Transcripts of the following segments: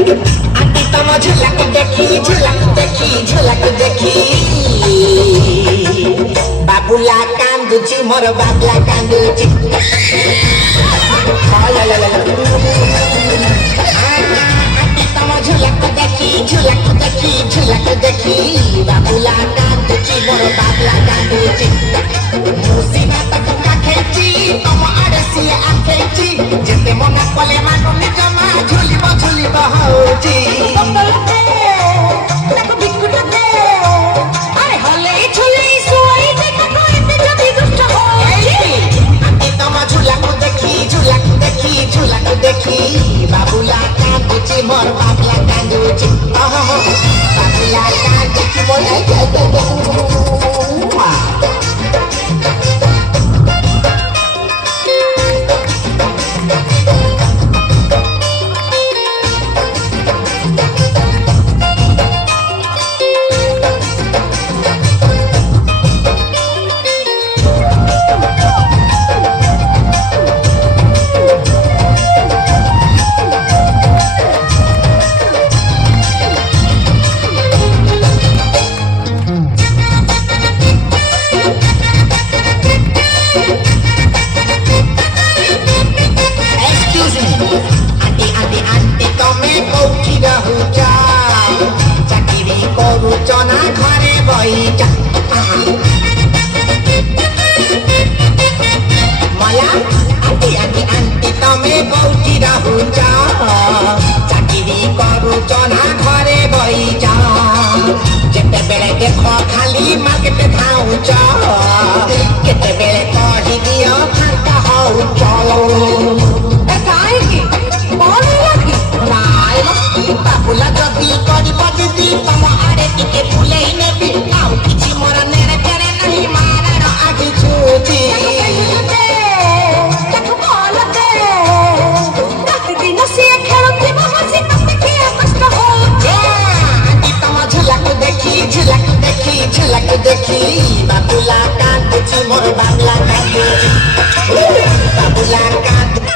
aunty तम झलक देखी बाबुला कांदुची मोर बाबला कांदुची आंटी तम झलक देखी बाबुला कांदुची मोर बाबला कांदुची मुसीना तक काखेची तम आड़सी आखेची जेते मना कले मानुनी जमा झुलिब हौची देखी बाबुला कांदुची मोर बाबला कांदुची बाबुला कांदुची मोर खाली मार्केट धाउछ केते बेले कहि दियो फांका हौछ ए काहे की बोल लगी नाइ बाबुला जदी करी बदी तम आड़े टिके फुले नेबी आउ किछि मोर नेरे तेरे नहीं मारे र आगी छूची ताकू बोल दे रात दिन से खेलती बहसी कते के कष्ट हो आंटी तम झलक देखी बाबुला कांदुची मोर बाबला कांदुची बाबुला कांदुची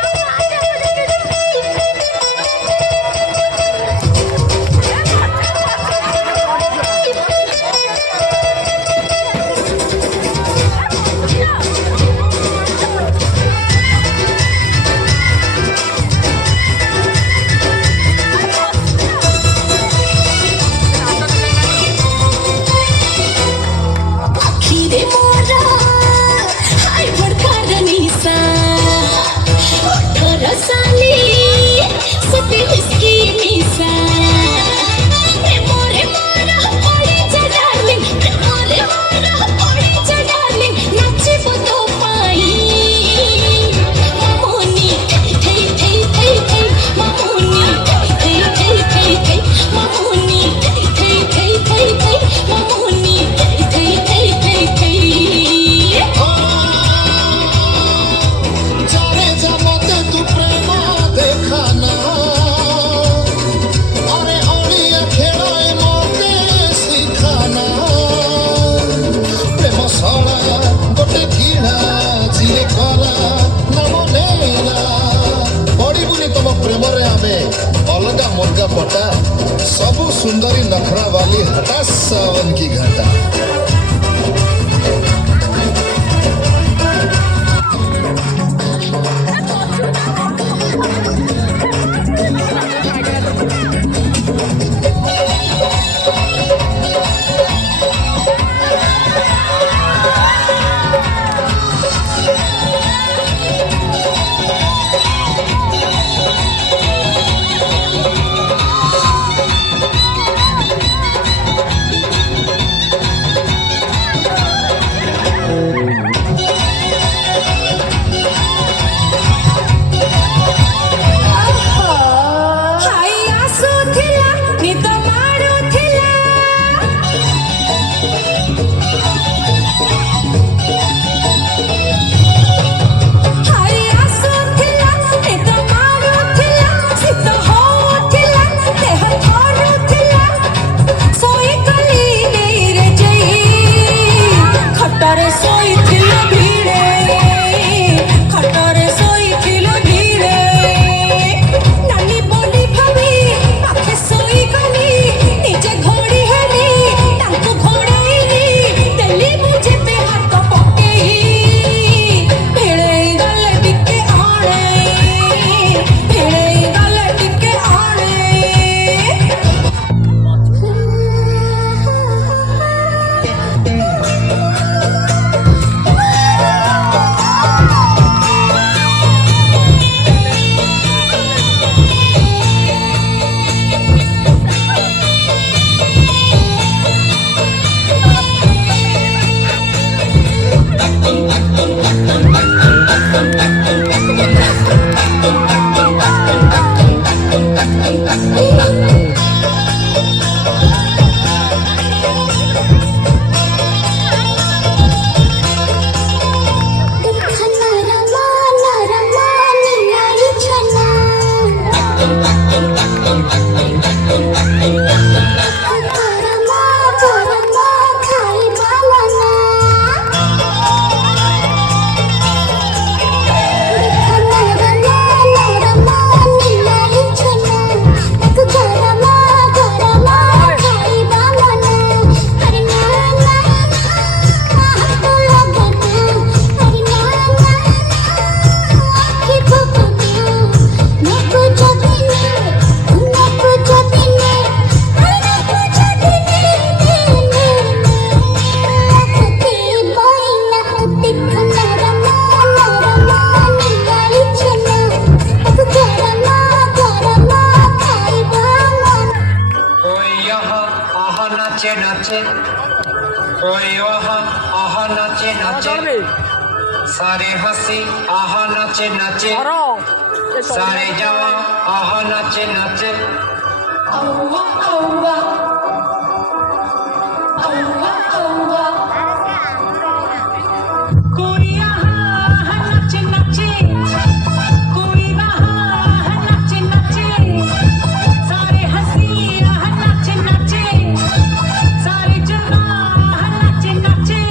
अलगा मुर्गा पटा सबु सुंदरी नखरा वाली हटा सावन की घटा नाचे नाचे कोई वहाँ आहा नाचे नाचे सारे हंसी आहा नाचे नाचे सारे जवान आहा नाचे नाचे कोई यहाँ नाचे नाचे कोई वहाँ नाचे नाचे सारे हंसी आहा नाचे नाचे सारे जवान नाचे नाचे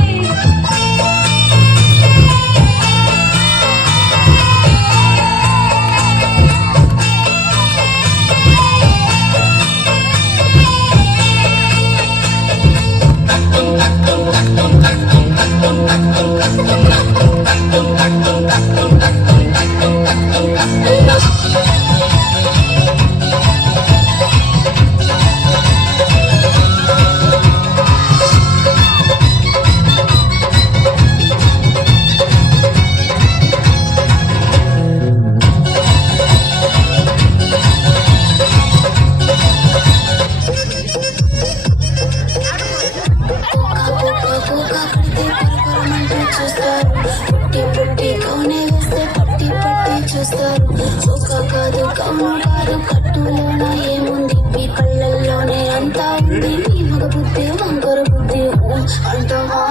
కట్టులోన ఏముంది మీ కళ్ళల్లోనే అంతా ఉంది మీ మగ బుద్ధి వంకర బుద్ధి అంటావా